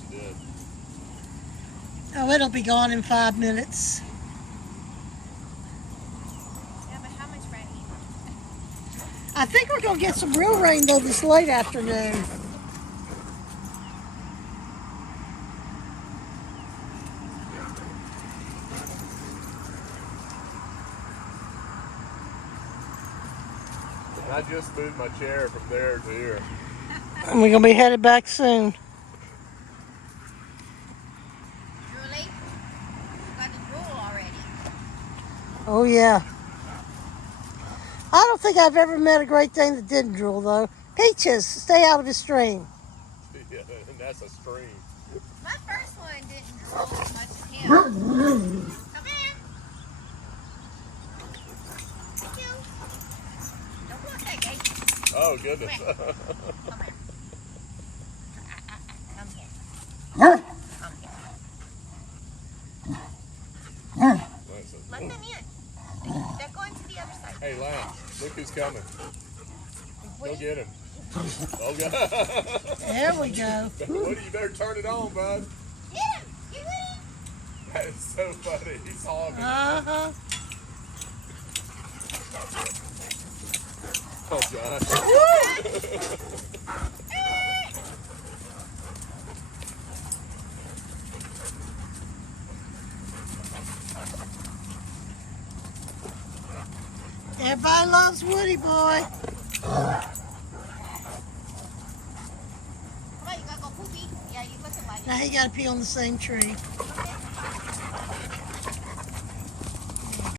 she did. Oh, it'll be gone in 5 minutes. Yeah, but how much rain? I think we're going to get some real rain, though, this late afternoon. I just moved my chair from there to here. And we're going to be headed back soon. Julie? You got the drool already. Oh, yeah. I don't think I've ever met a Great Dane that didn't drool, though. Peaches, stay out of his stream. Yeah, and that's a stream. My first one didn't drool as much as him. Come here. Thank you. Don't block that gate. Oh, goodness. Come here. Come here. Come here. Let them in. They're going to the other side. Hey, Lance, look who's coming. Go get him. Oh, God. There we go. Woody, you better turn it on, bud. Get him. Get him. That is so funny. He's hogging. Uh-huh. Oh, gosh. Everybody loves Woody boy. Come on, you gotta go poopy. Yeah, you looking like Now he got to pee on the same tree.